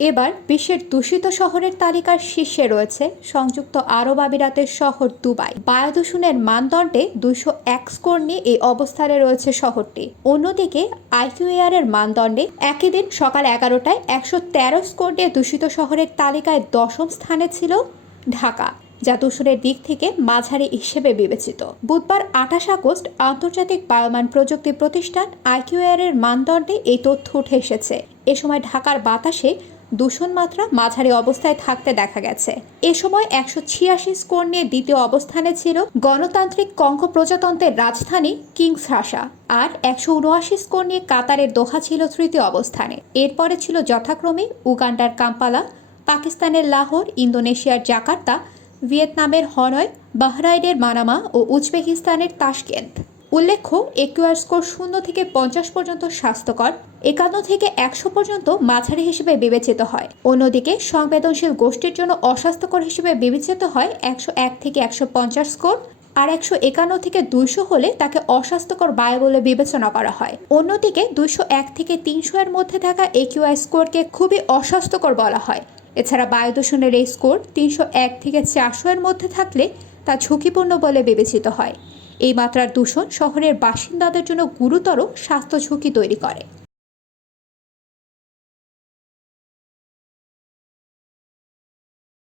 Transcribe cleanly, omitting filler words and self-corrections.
এবার বিশ্বের দূষিত শহরের তালিকার শীর্ষে রয়েছে সংযুক্ত আরব আমিরাতের শহর দুবাই। বায়ু দূষণের মানদণ্ডে 201 স্কোর নিয়ে এই অবস্থানে রয়েছে শহরটি। অন্যদিকে আইকিউএআর এর মানদণ্ডে একই দিন সকাল 11টায় 113 স্কোর নিয়ে দূষিত শহরের তালিকায় দশম স্থানে ছিল ঢাকা, যা দূষণের দিক থেকে মাঝারি হিসেবে বিবেচিত। বুধবার 28 আগস্ট আন্তর্জাতিক বায়ুমান প্রযুক্তি প্রতিষ্ঠান আইকিউএআর এর মানদণ্ডে এই তথ্য উঠে এসেছে। এ সময় ঢাকার বাতাসে দূষণ মাত্রা মাঝারি অবস্থায় থাকতে দেখা গেছে। এ সময় 186 স্কোর নিয়ে দ্বিতীয় অবস্থানে ছিল গণতান্ত্রিক কঙ্গো প্রজাতন্ত্রের রাজধানী কিনশাসা, আর 179 স্কোর নিয়ে কাতারের দোহা ছিল তৃতীয় অবস্থানে। এরপরে ছিল যথাক্রমে উগান্ডার কাম্পালা, পাকিস্তানের লাহোর, ইন্দোনেশিয়ার জাকার্তা, ভিয়েতনামের হনয়, বাহরাইনের মানামা ও উজবেকিস্তানের তাশকেন্ত। উল্লেখ্য, একিউআর স্কোর 0 থেকে 50 পর্যন্ত স্বাস্থ্যকর, 51 থেকে 100 পর্যন্ত মাঝারি হিসেবে বিবেচিত হয়। অন্যদিকে সংবেদনশীল গোষ্ঠীর জন্য অস্বাস্থ্যকর হিসেবে বিবেচিত হয় 101 থেকে 150 স্কোর, আর 151 থেকে 200 হলে তাকে অস্বাস্থ্যকর বায়ু বলে বিবেচনা করা হয়। অন্যদিকে 201 থেকে 300 এর মধ্যে থাকা একিউআই স্কোরকে খুবই অস্বাস্থ্যকর বলা হয়। এছাড়া বায়ু দূষণের এই স্কোর 301 থেকে 400 এর মধ্যে থাকলে তা ঝুঁকিপূর্ণ বলে বিবেচিত হয়। এই মাত্রার দূষণ শহরের বাসিন্দাদের জন্য গুরুতর স্বাস্থ্য ঝুঁকি তৈরি করে।